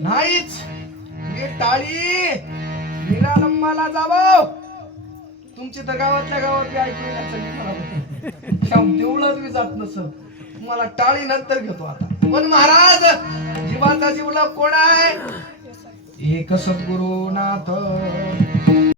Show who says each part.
Speaker 1: नाहीच. हे टाळी. निरालंबाला जावं. तुमची तर गावातल्या गावात बी ऐकू येण्याचं मी तेवढंच मी जात नसत. तुम्हाला टाळी नंतर घेतो आता. पण महाराज जीवाचा जीवला कोण आहे? एक सद्गुरुनाथ